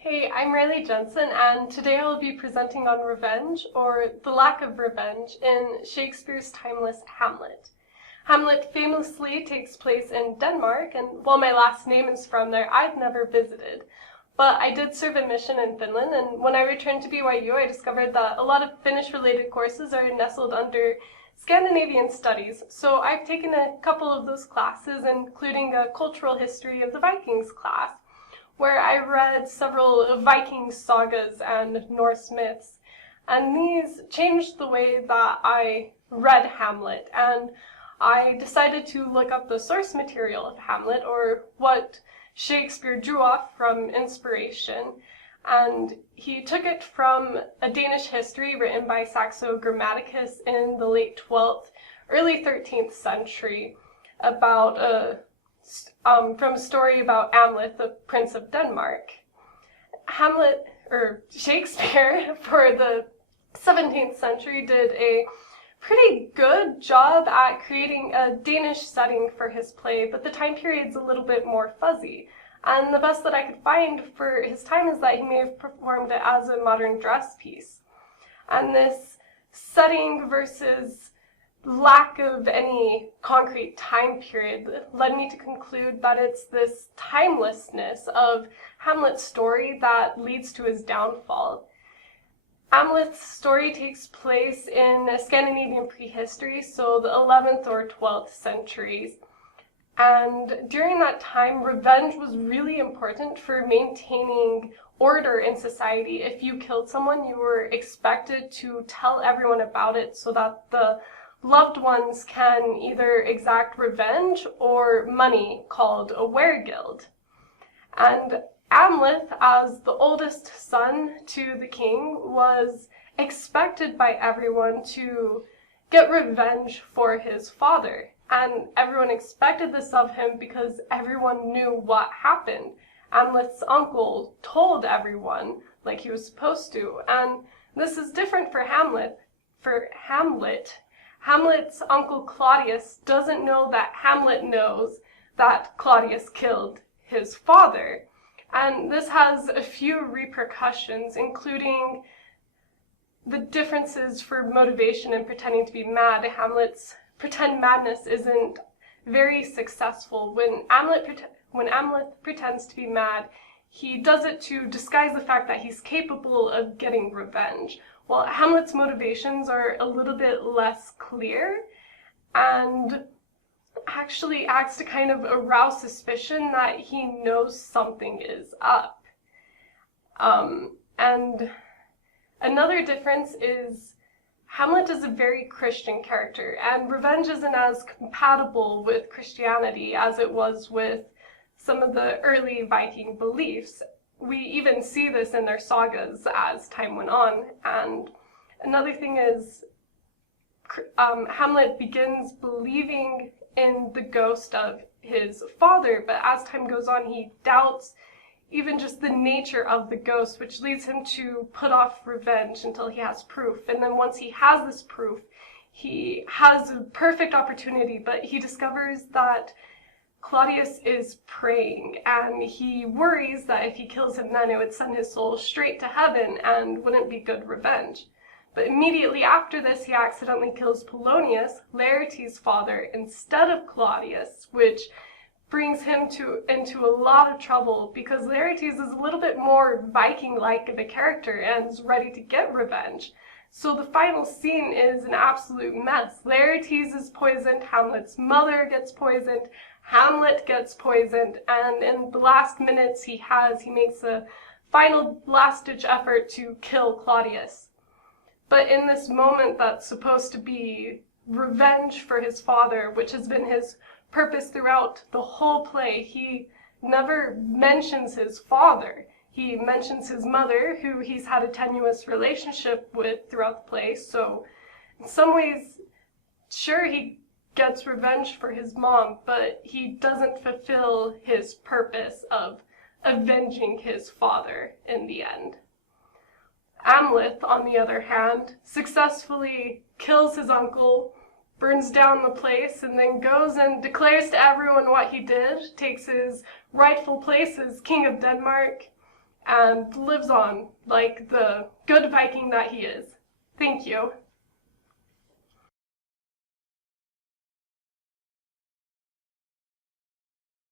Hey, I'm Ryleigh Jensen, and today I will be presenting on revenge, or the lack of revenge, in Shakespeare's timeless Hamlet. Hamlet famously takes place in Denmark, and while my last name is from there, I've never visited. But I did serve a mission in Finland, and when I returned to BYU, I discovered that a lot of Finnish-related courses are nestled under Scandinavian studies, so I've taken a couple of those classes, including a cultural history of the Vikings class, where I read several Viking sagas and Norse myths, and these changed the way that I read Hamlet, and I decided to look up the source material of Hamlet, or what Shakespeare drew off from inspiration, and he took it from a Danish history written by Saxo Grammaticus in the late 12th, early 13th century, about from a story about Hamlet, the Prince of Denmark. Shakespeare, for the 17th century, did a pretty good job at creating a Danish setting for his play, but the time period's a little bit more fuzzy. And the best that I could find for his time is that he may have performed it as a modern dress piece. And this setting versus lack of any concrete time period led me to conclude that it's this timelessness of Hamlet's story that leads to his downfall. Hamlet's story takes place in Scandinavian prehistory, so the 11th or 12th centuries. And during that time, revenge was really important for maintaining order in society. If you killed someone, you were expected to tell everyone about it so that the loved ones can either exact revenge or money, called a weregild. And Hamlet, as the oldest son to the king, was expected by everyone to get revenge for his father. And everyone expected this of him because everyone knew what happened. Hamlet's uncle told everyone like he was supposed to. And this is different for Hamlet. Hamlet's uncle Claudius doesn't know that Hamlet knows that Claudius killed his father. And this has a few repercussions, including the differences for motivation and pretending to be mad. Hamlet's pretend madness isn't very successful. When Hamlet pretends to be mad, he does it to disguise the fact that he's capable of getting revenge. Well, Hamlet's motivations are a little bit less clear and actually acts to kind of arouse suspicion that he knows something is up. And another difference is Hamlet is a very Christian character, and revenge isn't as compatible with Christianity as it was with some of the early Viking beliefs. We even see this in their sagas as time went on. And another thing is Hamlet begins believing in the ghost of his father, but as time goes on, he doubts even just the nature of the ghost, which leads him to put off revenge until he has proof. And then once he has this proof, he has a perfect opportunity, but he discovers that Claudius is praying, and he worries that if he kills him then it would send his soul straight to heaven and wouldn't be good revenge. But immediately after this, he accidentally kills Polonius, Laertes' father, instead of Claudius, which brings him into a lot of trouble because Laertes is a little bit more Viking-like of a character and is ready to get revenge. So the final scene is an absolute mess. Laertes is poisoned, Hamlet's mother gets poisoned, Hamlet gets poisoned, and in the last minutes he makes a final last-ditch effort to kill Claudius. But in this moment that's supposed to be revenge for his father, which has been his purpose throughout the whole play, he never mentions his father. He mentions his mother, who he's had a tenuous relationship with throughout the play, so in some ways, sure, he gets revenge for his mom, but he doesn't fulfill his purpose of avenging his father in the end. Hamlet, on the other hand, successfully kills his uncle, burns down the place, and then goes and declares to everyone what he did, takes his rightful place as King of Denmark, and lives on like the good Viking that he is. Thank you.